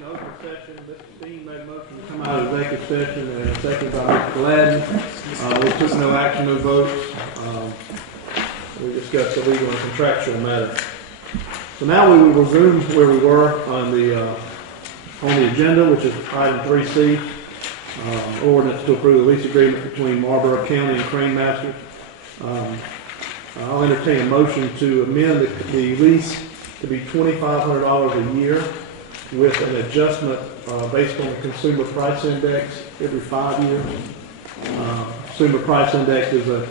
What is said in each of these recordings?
in open session. Mr. Dean made a motion to come out of executive session and seconded by Mr. Gladden. We took no action, no votes. We discussed the legal and contractual matter. So now we will resume where we were on the agenda, which is item 3C, ordinance to approve the lease agreement between Marlboro County and Crane Masters. I'll entertain a motion to amend the lease to be $2,500 a year with an adjustment based on the Consumer Price Index every 5 years. Consumer Price Index is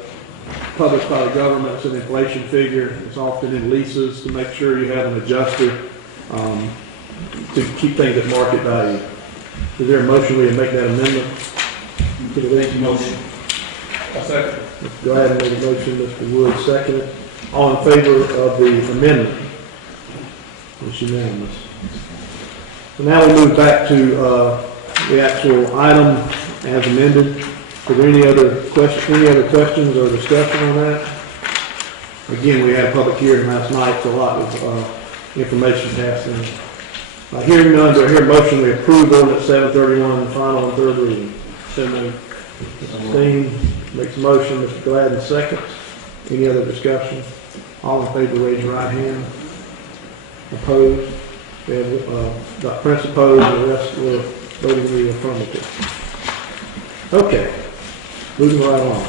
published by the government. It's an inflation figure. It's often in leases to make sure you have an adjuster to keep things at market value. Is there a motion we can make that amendment to the lease? Motion. I'll second. Mr. Gladden made a motion, Mr. Wood seconded. All in favor of the amendment? It's unanimous. So now we move back to the actual item as amended. Are there any other questions or discussion on that? Again, we had a public hearing last night, so a lot of information passed in. Hearing none, do I hear a motion we approve ordinance 731 final and third reading? So moved. Mr. Steen makes a motion, Mr. Gladden seconds. Any other discussion? All in favor, raise your right hand. Opposed? We have Dr. Prince opposed, and the rest were voting in the affirmative. Okay, moving right along.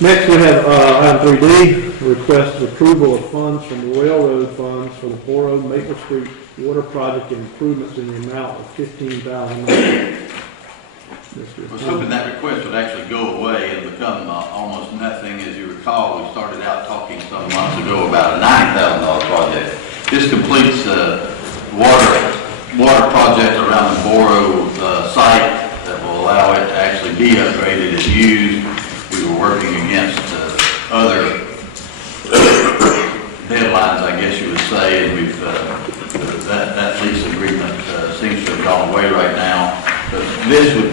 Next we have item 3D, request of approval of funds from the railroad funds for the 400 Maple Street water project improvements in the amount of $15,000. I was hoping that request would actually go away and become almost nothing. As you recall, we started out talking some months ago about a $90,000 project. This completes the water project around the Marlboro site that will allow it to actually be upgraded and used. We were working against other deadlines, I guess you would say, and we've that lease agreement seems to have gone away right now. But this would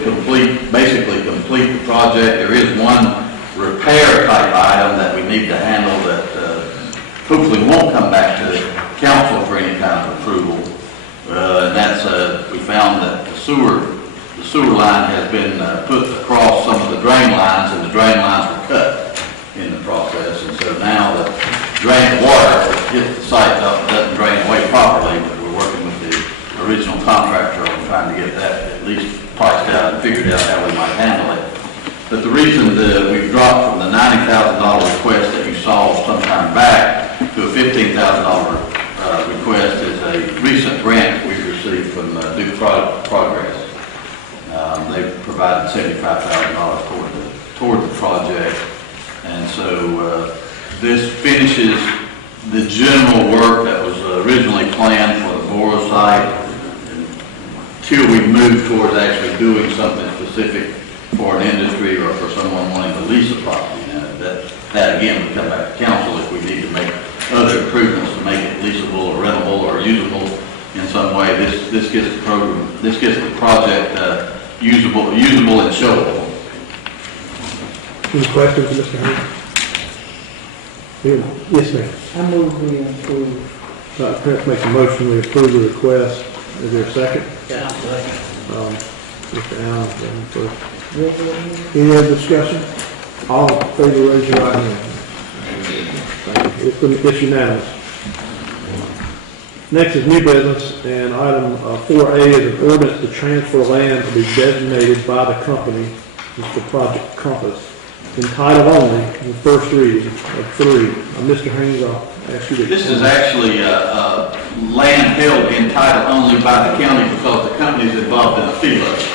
basically complete the project. There is one repair type item that we need to handle that hopefully won't come back to the council for any kind of approval. And that's we found that the sewer line has been put across some of the drain lines, and the drain lines were cut in the process. And so now the drained water hits the site doesn't drain away properly, but we're working with the original contractor on trying to get that at least priced out and figured out how we might handle it. But the reason that we've dropped from the $90,000 request that you saw sometime back to a $15,000 request is a recent grant we've received from Duke Progress. They've provided $75,000 toward the project, and so this finishes the general work that was originally planned for the Marlboro site until we move towards actually doing something specific for an industry or for someone wanting to lease a property. That again would come back to council if we need to make other improvements to make it leasable or rentable or usable in some way. This gets the project usable and showable. Any questions, Mr. Haynes? Yes, ma'am. I move we approve. Prince makes a motion we approve the request. Is there a second? Yeah. Mr. Allen, first. Any other discussion? All in favor, raise your right hand. Thank you. It's unanimous. Next is new business, and item 4A is an ordinance to transfer land to be designated by the company. It's the Project Compass. Entitled only, the first reading of 3. Mr. Haynes, I'll ask you to. This is actually land held entitled only by the county because the company is involved in a fee levy.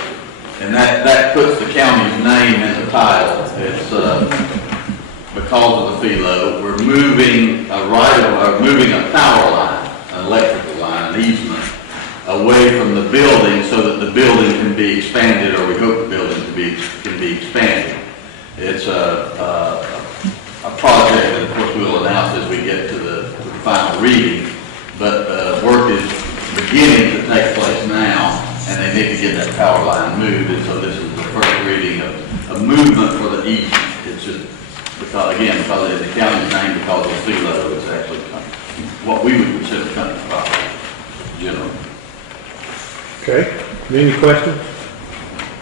And that puts the county's name in the title. It's because of the fee levy. We're moving a power line, an electrical line, an easement, away from the building so that the building can be expanded, or we hope the building can be expanded. It's a project that, of course, we will announce as we get to the final reading, but work is beginning to take place now, and they need to get that power line moved, and so this is the first reading of a movement for the east. It's just because of the county's name, because of the fee level, it's actually what we would consider company property, generally. Okay, any questions?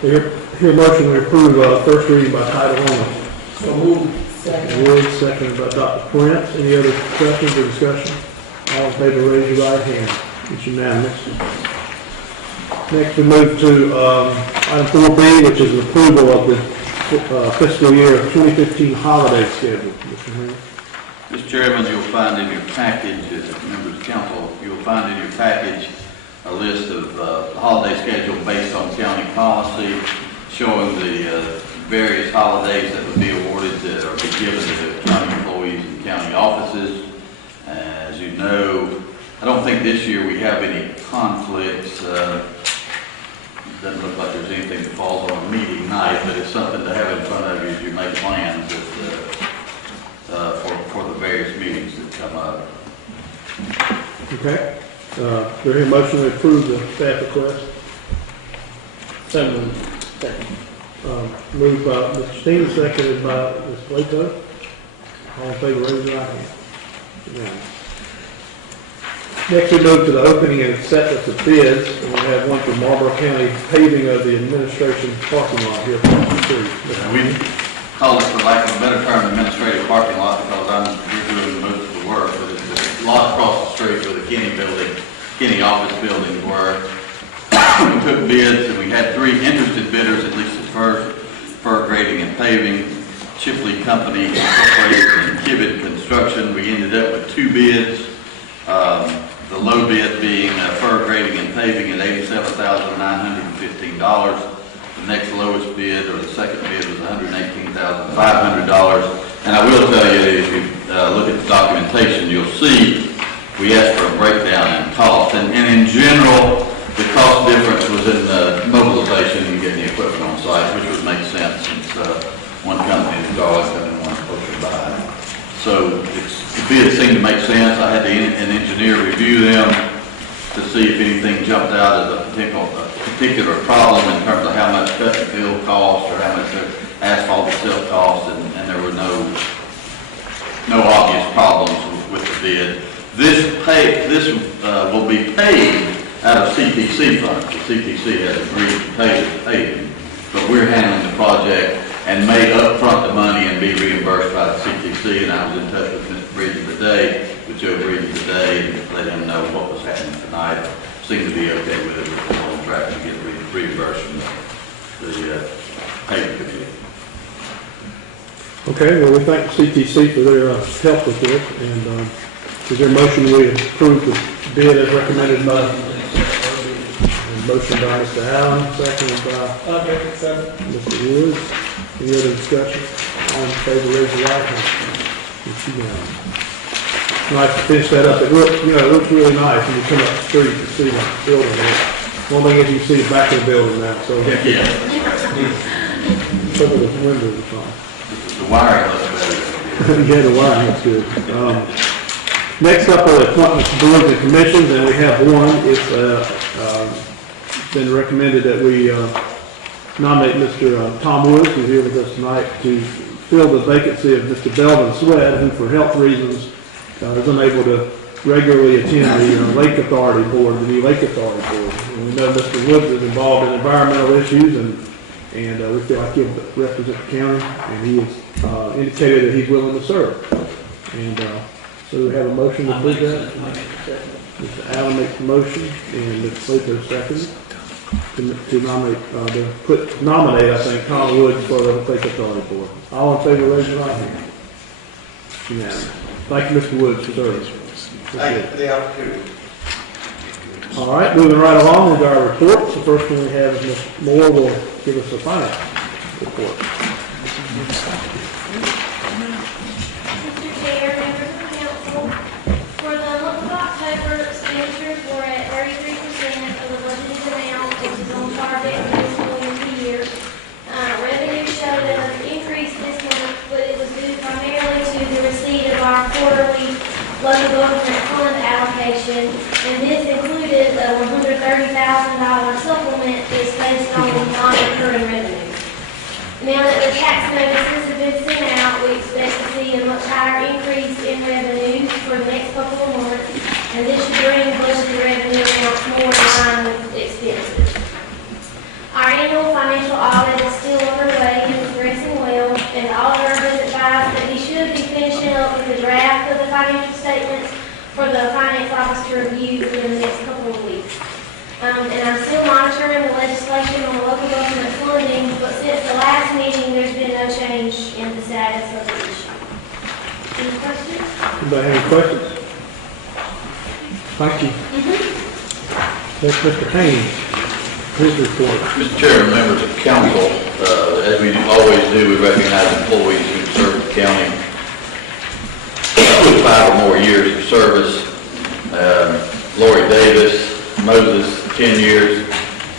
Here a motion to approve, first reading by title only. So moved. Second. Word seconded by Dr. Prince. Any other questions or discussion? All in favor, raise your right hand. It's unanimous. Next, we move to item 4B, which is approval of the fiscal year 2015 holiday schedule. Mr. Henry. Mr. Chairman, you'll find in your package, as members of council, you'll find in your package a list of the holiday schedule based on county policy, showing the various holidays that would be awarded to, or be given to county employees and county offices. As you know, I don't think this year we have any conflicts. Doesn't look like there's anything that falls on a meeting night, but it's something to have in front of you as you make plans for the various meetings that come up. Okay. There is a motion to approve the staff request. So moved. Second. Moved by Mr. Stevens, seconded by Ms. Plato. All in favor, raise your right hand. Unanimous. Next, we move to the opening and acceptance of bids, and we have one for Marlboro County paving of the administration parking lot here from the street. We call it, for lack of a better term, administrative parking lot, because we're doing most of the work, but it's a lot across the street where the Kenny office buildings were. We took bids, and we had 3 interested bidders, at least at first: Fur Grading and Paving, Chipley Company Incorporated, and Kibben Construction. We ended up with 2 bids. The low bid being Fur Grading and Paving at $87,915. The next lowest bid, or the second bid, was $118,500. And I will tell you, if you look at the documentation, you'll see we asked for a breakdown in cost. And in general, the cost difference was in the mobilization and getting the equipment on site, which would make sense since one company is always coming and one's supposed to buy. So the bid seemed to make sense. I had an engineer review them to see if anything jumped out as a particular problem in terms of how much cut and fill cost or how much the asphalt itself cost, and there were no obvious problems with the bid. This will be paid out of CTC funds. The CTC has agreed to pay the paving, but we're handling the project and may upfront the money and be reimbursed by the CTC. And I was in touch with Mr. Bridges today, with Joe Bridges today, and let him know what was happening tonight. Seemed to be okay with it. We're on track to get reimbursed from the paving committee. Okay, well, we thank CTC for their help with this, and is there a motion we approve the bid as recommended by, motion by Mr. Allen, seconded by Mr. Woods. Any other discussion? All in favor, raise your right hand. It's unanimous. Nice to finish that up. It looks really nice when you come up the street to see the building there. One thing is you can see the back of the building now, so. Yeah. Some of the windows are fine. The wiring looks better. Yeah, the wiring looks good. Next up are the appointments to boards and commissions, and we have one. It's been recommended that we nominate Mr. Tom Woods, who's here with us tonight, to fill the vacancy of Mr. Belvin Swed, who for health reasons is unable to regularly attend the Lake Authority Board, the new Lake Authority Board. And we know Mr. Woods is involved in environmental issues, and we feel like he'll represent the county, and he has indicated that he's willing to serve. And so we have a motion to approve that. Mr. Allen makes the motion, and Mr. Plato seconds to nominate, I think, Tom Woods for the Lake Authority Board. All in favor, raise your right hand. Unanimous. Thank you, Mr. Woods, for serving. Thank you for the opportunity. All right, moving right along with our reports. The first one we have is Ms. Moore will give us a finance report. Mr. Chair, members of the council, for the month of October, expenditures were at 33% of the budgeted amount, which is on target for this fiscal year. Revenue showed an increase this month, but it was due primarily to the receipt of our quarterly local government fund allocation, and this included a $130,000 supplement that's based on non-recurring revenue. Now that the tax notices have been sent out, we expect to see a much higher increase in revenues for the next couple of months, and this should bring budgeted revenue amounts more in line with expenses. to review within the next couple of weeks. And I'm still monitoring the legislation on local government funding, but since the last meeting, there's been no change in the status of the issue. Any questions? Anybody have any questions? Thank you. Next, Mr. Haynes, his report. Mr. Chairman, members of council, as we always do, we recognize employees who serve the county with 5 or more years of service. Lori Davis, Moses, 10 years,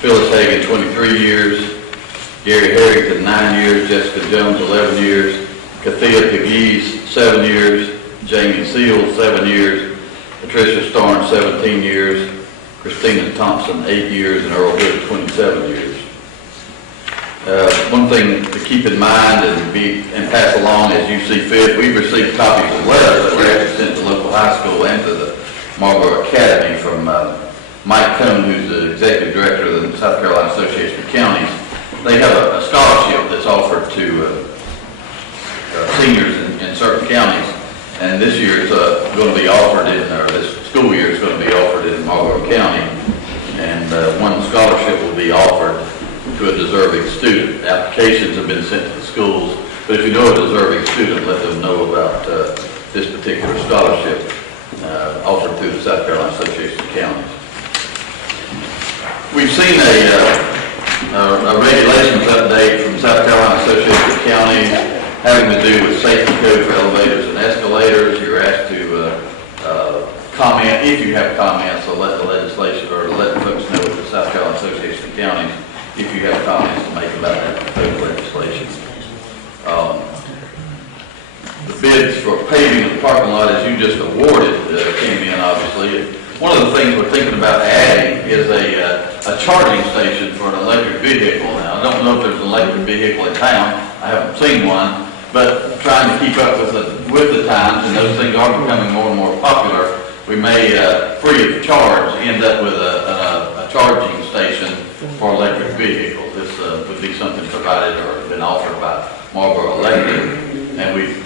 Phyllis Hagan, 23 years, Gary Harrington, 9 years, Jessica Jones, 11 years, Kathia Pegues, 7 years, Jamie Seals, 7 years, Patricia Starnes, 17 years, Christina Thompson, 8 years, and Earl Hood, 27 years. One thing to keep in mind and pass along as you see fit, we've received copies of letters that were actually sent to local high school and to the Marlboro Academy from Mike Cohn, who's the executive director of the South Carolina Association of Counties. They have a scholarship that's offered to seniors in certain counties, and this year it's going to be offered this school year is going to be offered in Marlboro County, and one scholarship will be offered to a deserving student. Applications have been sent to the schools, but if you know a deserving student, let them know about this particular scholarship offered through the South Carolina Association of Counties. We've seen a regulations update from South Carolina Association of Counties having to do with safety code for elevators and escalators. You're asked to comment if you have comments, so let the legislation or let the folks know at the South Carolina Association of Counties if you have comments to make about that proposed legislation. The bids for paving the parking lot, as you just awarded, came in obviously. One of the things we're thinking about adding is a charging station for an electric vehicle. Now, I don't know if there's an electric vehicle in town. I haven't seen one, but trying to keep up with the times, and those things are becoming more and more popular, we may, free of charge, end up with a charging station for electric vehicles. This would be something provided or been offered by Marlboro Electric, and we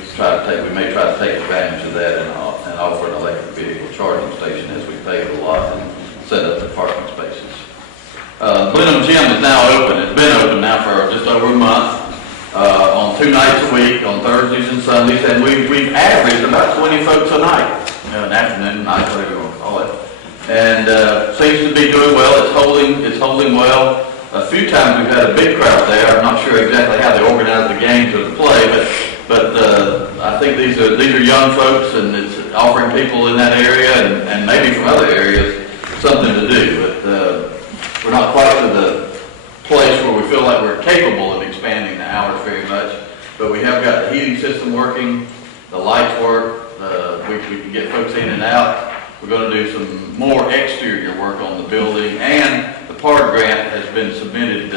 may try to take advantage of that and offer an electric vehicle charging station as we pave the lot and set up the parking spaces. Blenheim Gym is now open. It's been open now for just over a month, on 2 nights a week, on Thursdays and Sundays, and we've averaged about 20 folks a night, an afternoon, night, whatever you want to call it. And seems to be doing well. It's holding well. A few times we've had a big crowd there. I'm not sure exactly how they organize the games or the play, but I think these are young folks, and it's offering people in that area and maybe from other areas something to do. But we're not quite to the place where we feel like we're capable of expanding the hours very much. But we have got the heating system working, the lights work. We can get folks in and out. We're going to do some more exterior work on the building, and the PARD grant has been submitted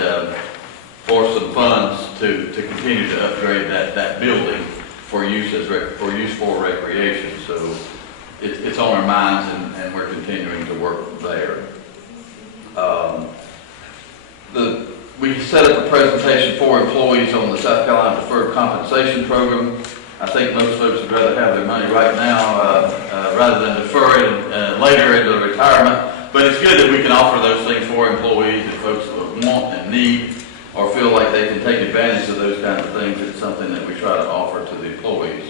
for some funds to continue to upgrade that building for use for recreation. So it's on our minds, and we're continuing to work there. We set up a presentation for employees on the South Carolina Deferred Compensation Program. I think most folks would rather have their money right now rather than defer it later into retirement. But it's good that we can offer those things for employees if folks want and need or feel like they can take advantage of those kinds of things. It's something that we try to offer to the employees.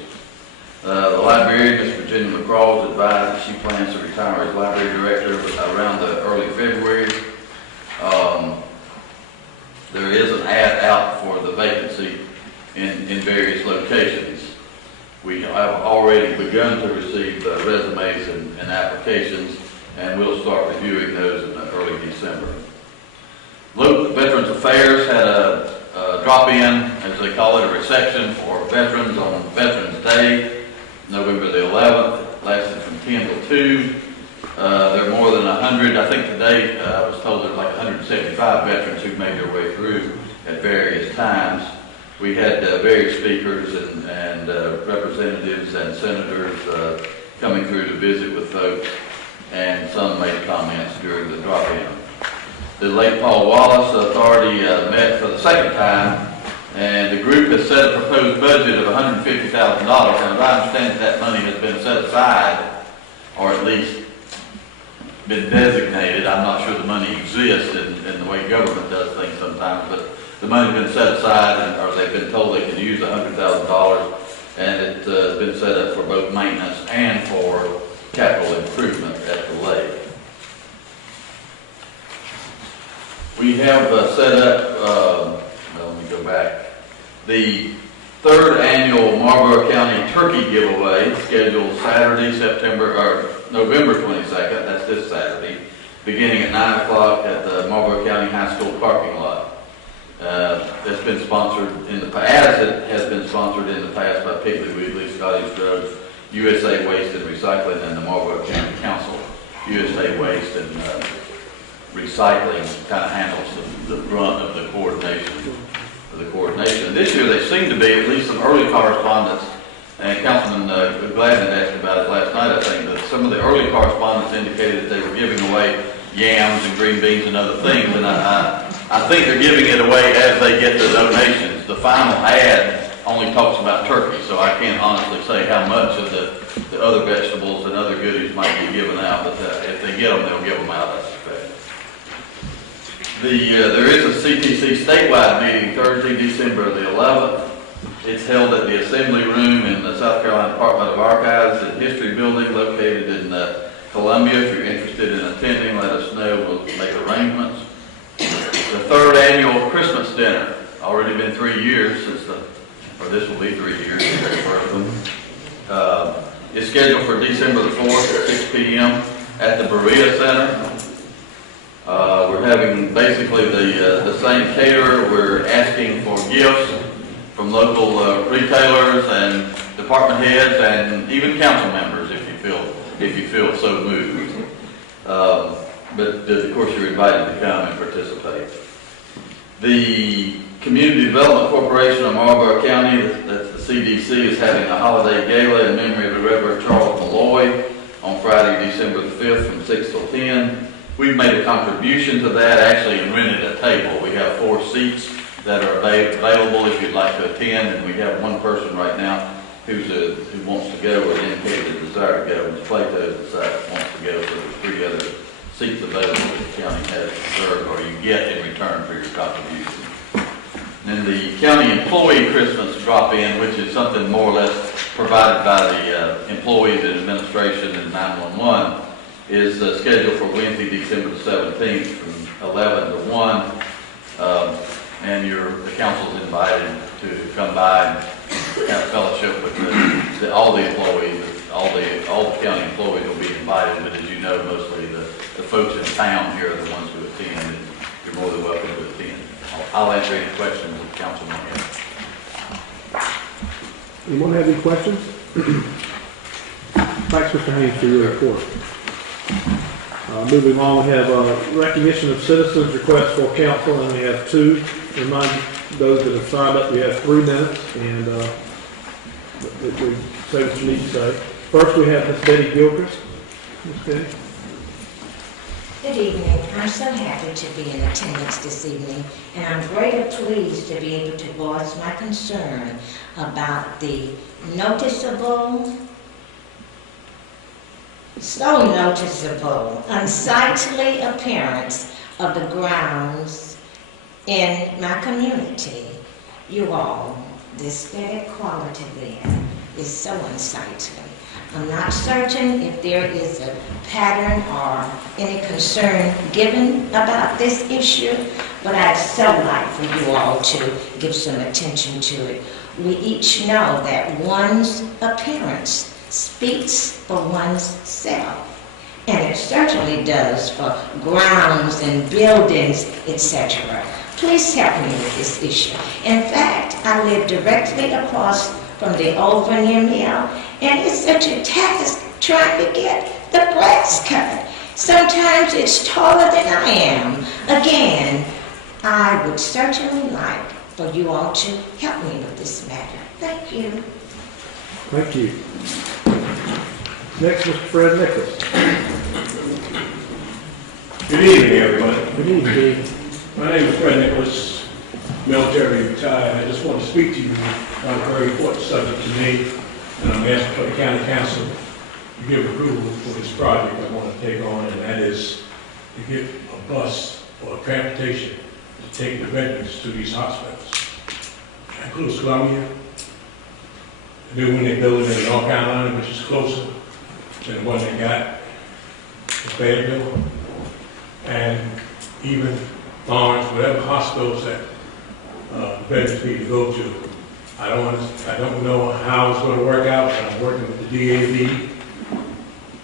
The librarian, Ms. Virginia McCraw, has advised that she plans to retire as library director around the early February. There is an ad out for the vacancy in various locations. We have already begun to receive resumes and applications, and we'll start reviewing those in early December. Veterans Affairs had a drop-in, as they call it, a reception for veterans on Veterans Day, November the 11th. It lasted from 10 till 2. There are more than 100. I think today I was told there's like 175 veterans who've made their way through at various times. We had various speakers and representatives and senators coming through to visit with folks, and some made comments during the drop-in. The Lake Paul Wallace Authority met for the second time, and the group has set a proposed budget of $150,000. And as I understand, that money has been set aside, or at least been designated. I'm not sure the money exists in the way government does things sometimes, but the money's been set aside, or they've been told they can use $100,000, and it's been set up for both maintenance and for capital improvement at the lake. We have set up, well, let me go back, the third annual Marlboro County Turkey Giveaway, scheduled Saturday, November 22nd, that's this Saturday, beginning at 9 o'clock at the Marlboro County High School parking lot. It's been sponsored in the past, it has been sponsored in the past by Piggly Wiggly, Scotty's Drugs, USA Waste and Recycling, and the Marlboro County Council. USA Waste and Recycling kind of handles the brunt of the coordination. This year, there seemed to be at least some early correspondence, and Councilman Gladden asked about it last night, I think, that some of the early correspondence indicated that they were giving away yams and green beans and other things, and I think they're giving it away as they get the donations. The final ad only talks about turkey, so I can't honestly say how much of the other vegetables and other goodies might be given out, but if they get them, they'll give them out, I suspect. There is a CTC statewide meeting Thursday, December the 11th. It's held at the Assembly Room in the South Carolina Department of Archives and History Building located in Columbia. If you're interested in attending, let us know. We'll make arrangements. The third annual Christmas dinner, already been 3 years since or this will be 3 years, the very first one. It's scheduled for December the 4th at 6 p.m. at the Berea Center. We're having basically the same caterer. We're asking for gifts from local retailers and department heads and even council members if you feel so moved. But of course you're invited to come and participate. The Community Development Corporation of Marlboro County, that's the CDC, is having a holiday gala in memory of the Reverend Charles Malloy on Friday, December the 5th from 6 till 10. We've made a contribution to that actually and rented a table. We have 4 seats that are available if you'd like to attend, and we have one person right now who wants to go or indicated a desire to go. Ms. Plato wants to go, so there's 3 other seats available that the county has reserved or you get in return for your contribution. And the county employee Christmas drop-in, which is something more or less provided by the employees and administration and 911, is scheduled for Wednesday, December the 17th from 11 to 1. And the council is invited to come by and have fellowship with all the employees. All the county employees will be invited, but as you know, mostly the folks in town here are the ones who attend, and you're more than welcome to attend. I'll answer any questions that the council might have. Anyone have any questions? Thanks, Mr. Haynes, for your report. Moving on, we have recognition of citizens' requests for council, and we have 2. Remind those that have signed up, we have 3 minutes, and we say what you need to say. First, we have Ms. Betty Gilchrist. Ms. Betty. Good evening. I'm so happy to be in attendance this evening, and I'm greatly pleased to be able to voice my concern about the so noticeable, unsightly appearance of the grounds in my community. You all, this very quality there is so unsightly. I'm not certain if there is a pattern or any concern given about this issue, but I'd so like for you all to give some attention to it. We each know that one's appearance speaks for one's self, and it certainly does for grounds and buildings, etc. Please help me with this issue. In fact, I live directly across from the old veneer mill, and it's such a task trying to get the grass cut. Sometimes it's taller than I am. Again, I would certainly like for you all to help me with this matter. Thank you. Thank you. Next, Mr. Fred Nichols. Good evening, everybody. Good evening, Dave. My name is Fred Nicholas, military retired. I just want to speak to you on a very important subject to me, and I'm asking for the county council you give approval for this project I want to take on, and that is to get a bus or transportation to take the veterans to these hospitals. That includes Columbia, the new one they're building in North Carolina, which is closer than the one they got in Fayetteville, and even Lawrence, whatever hospitals that veterans need to go to. I don't know how it's going to work out, but I'm working with the DAV.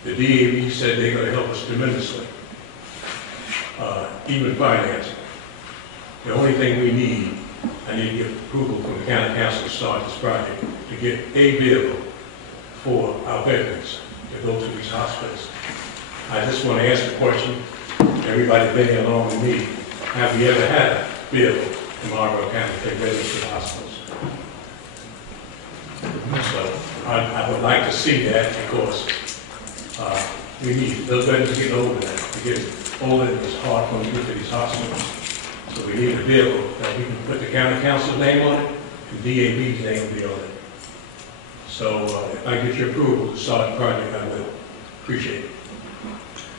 The DAV said they're going to help us tremendously, even financing. The only thing we need, I need to get approval from the county council to start this project, to get a vehicle for our veterans to go to these hospitals. I just want to ask a question. Everybody been here along with me. Have we ever had a vehicle in Marlboro County to take veterans to the hospitals? So I would like to see that because we need those veterans getting older now. To get older, it's hard when we get to these hospitals. So we need a vehicle that we can put the county council's name on it and DAB's name will be on it. So if I get your approval to start the project, I will. Appreciate it.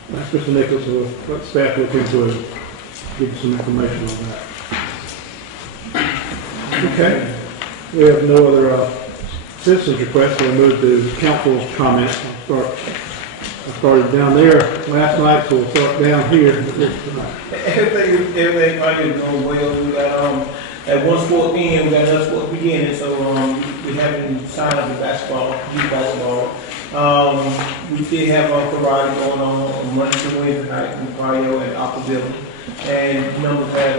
Thanks, Mr. Nichols. We'll let staff look into it, give you some information on that. Okay. We have no other citizens requests, so we'll move to council's comments. I started down there last night, so we'll start down here tonight. Everything probably is going well. We got, at one sport end, we got another sport beginning, so, we haven't signed up for basketball, youth basketball. We did have a karate going on Monday to Wednesday night in Ohio and Aquaville. And numbers had,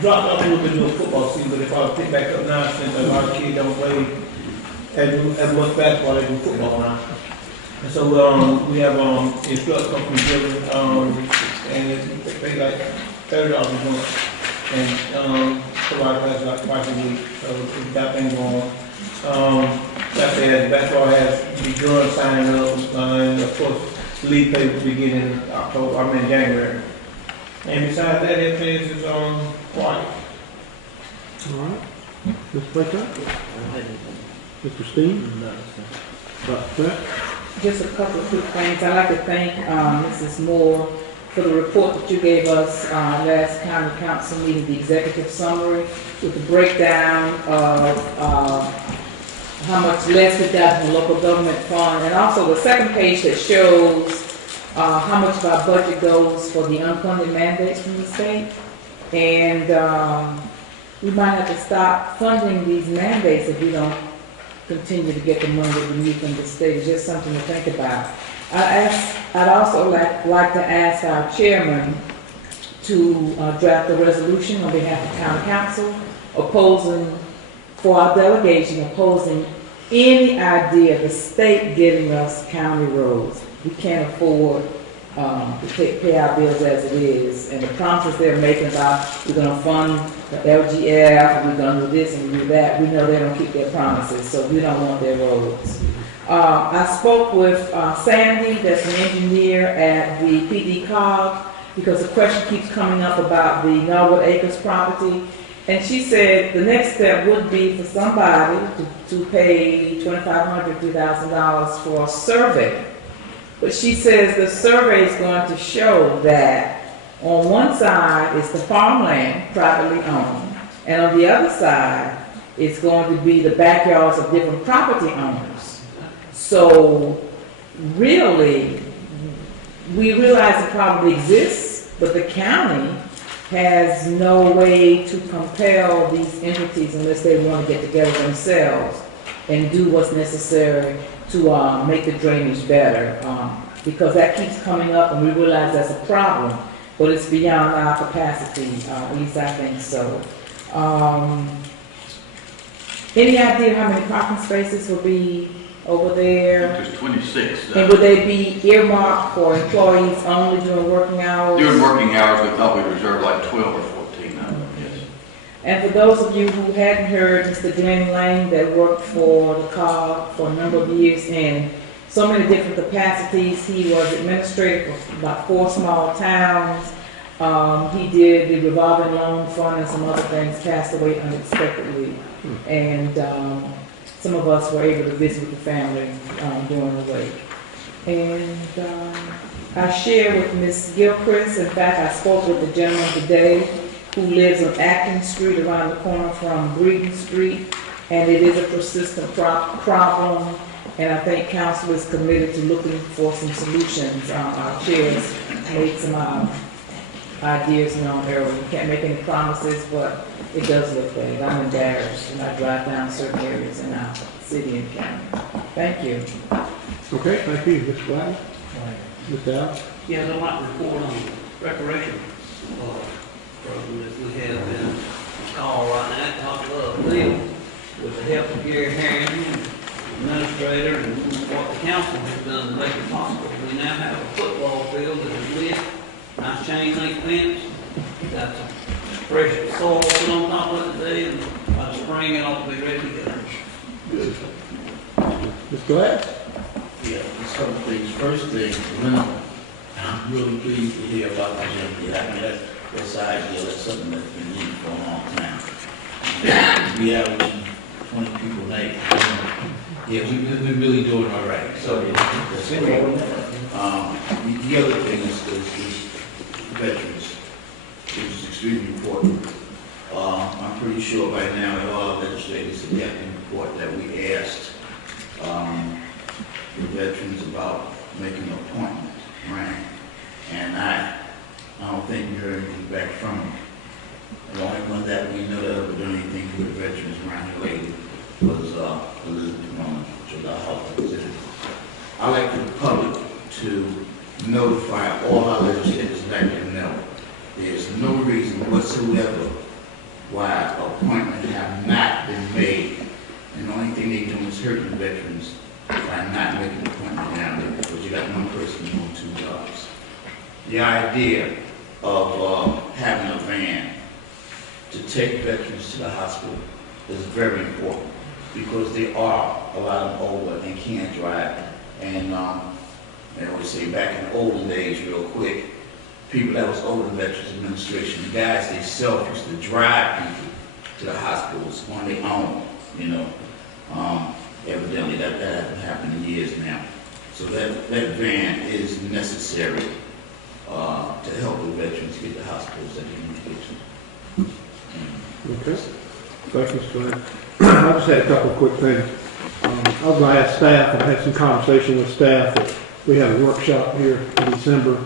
dropped off a little bit during football season, but they probably picked back up now since a lot of kids don't play as much basketball as do football now. And so we have instructors come from Germany, and they pay like $30 a month. And karate class like twice a week, so it's got things going on. Like I said, basketball has begun signing up, and of course, the league play will begin in January. And besides that, everything is quiet. All right. Mr. Playtime? Mr. Steen? About that? Just a couple of quick things. I'd like to thank Mrs. Moore for the report that you gave us last county council meeting, the executive summary with the breakdown of how much less we got from the local government fund, and also the second page that shows how much of our budget goes for the unfunded mandates from the state. And we might have to stop funding these mandates if we don't continue to get the money that we need from the state. It's just something to think about. I'd also like to ask our chairman to draft a resolution on behalf of county council opposing, for our delegation, opposing any idea of the state giving us county roads. We can't afford to pay our bills as it is. And the promises they're making about we're going to fund the LGF, we're going to do this and do that, we know they don't keep their promises, so we don't want their roads. I spoke with Sandy, that's an engineer at the PD COG, because the question keeps coming up about the Norwood Acres property. And she said the next step would be for somebody to pay $2,500, $3,000 for a survey. But she says the survey is going to show that on one side is the farmland privately owned, and on the other side it's going to be the backyards of different property owners. So really, we realize it probably exists, but the county has no way to compel these entities unless they want to get together themselves and do what's necessary to make the drainage better. Because that keeps coming up and we realize that's a problem, but it's beyond our capacity, at least I think so. Any idea how many parking spaces will be over there? There's 26. And would they be earmarked for employees only during working hours? During working hours, we thought we'd reserve like 12 or 14 of them, yes. And for those of you who hadn't heard, Mr. Glenn Lane that worked for the COG for a number of years in so many different capacities. He was administrator for about 4 small towns. He did the revolving loan fund and some other things, passed away unexpectedly. And some of us were able to visit with the family during the wake. And I shared with Ms. Gilchrist, in fact, I spoke with the gentleman today who lives on Atkins Street around the corner from Breeden Street, and it is a persistent problem, and I think council is committed to looking for some solutions. Our chairs made some ideas known earlier. We can't make any promises, but it does look bad. I'm embarrassed when I drive down certain areas in our city and county. Thank you. Okay, thank you, Mr. Black. Ms. Dow? Yes, I'd like to report on recreation program that we have in call right now at Top of Field with the help of Gary Harrington, administrator, and what the council has done to make it possible. We now have a football field that is lit, nice chain link fence, got some fresh soil put on top of it today, and by the spring it ought to be ready to go. Good. Ms. Glass? Yeah, a couple things. First thing, I'm really pleased to hear about the gym. Yeah, I mean, that's ideal. That's something that's been needed for a long time. We averaging 20 people a night. Yeah, we're really doing all right. So, that's great. The other thing is veterans, which is extremely important. I'm pretty sure by now that all our legislators have got the report that we asked the veterans about making an appointment, right? And I don't think we heard anything back from them. The only one that we know that ever done anything with veterans around here lately was Elizabeth Roman, which was our health representative. I like for the public to notify all our legislators, let them know there's no reason whatsoever why appointments have not been made. And the only thing they're doing is hurting veterans by not making an appointment down there, because you got one person doing two jobs. The idea of having a van to take veterans to the hospital is very important, because there are a lot of them older and can't drive. And I always say back in the olden days, real quick, people that was older than Veterans Administration, the guys themselves used to drive people to the hospitals on their own, you know. Evidently that hasn't happened in years now. So that van is necessary to help the veterans get to hospitals that they need to get to. Okay. Thank you, Mr. Glenn. I just had a couple of quick things. I was going to ask staff, and I had some conversation with staff that we have a workshop here in December,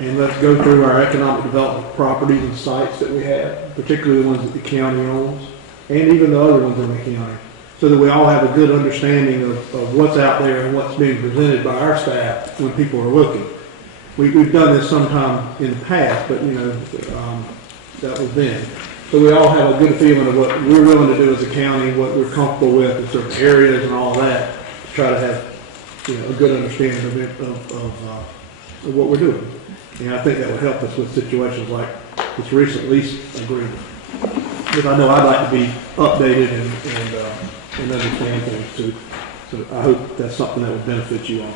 and let's go through our economic development properties and sites that we have, particularly the ones that the county owns, and even the other ones in the county, so that we all have a good understanding of what's out there and what's being presented by our staff when people are looking. We've done this sometime in the past, but that was then. So we all have a good feeling of what we're willing to do as a county, what we're comfortable with in certain areas and all that, to try to have a good understanding of what we're doing. And I think that would help us with situations like this recent lease agreement. Because I know I'd like to be updated and understand things too. So I hope that's something that would benefit you all.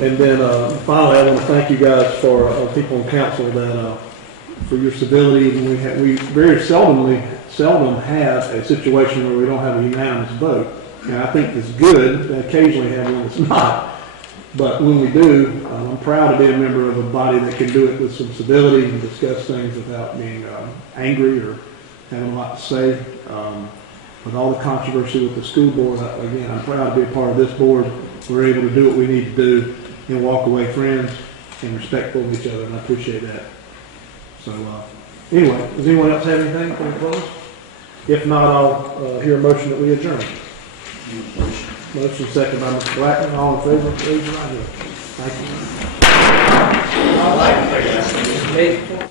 And then finally, I want to thank you guys for people on council that for your civility. And we very seldom have a situation where we don't have a unanimous vote. And I think it's good to occasionally have one that's not. But when we do, I'm proud to be a member of a body that can do it with some civility and discuss things without being angry or having a lot to say. With all the controversy with the school board, again, I'm proud to be a part of this board. We're able to do what we need to do and walk away friends and respectful of each other, and I appreciate that. So anyway, does anyone else have anything for the close? If not, I'll hear a motion that we adjourn. Motion second by Mr. Blackman. All in favor, raise your right hand. Thank you. All right.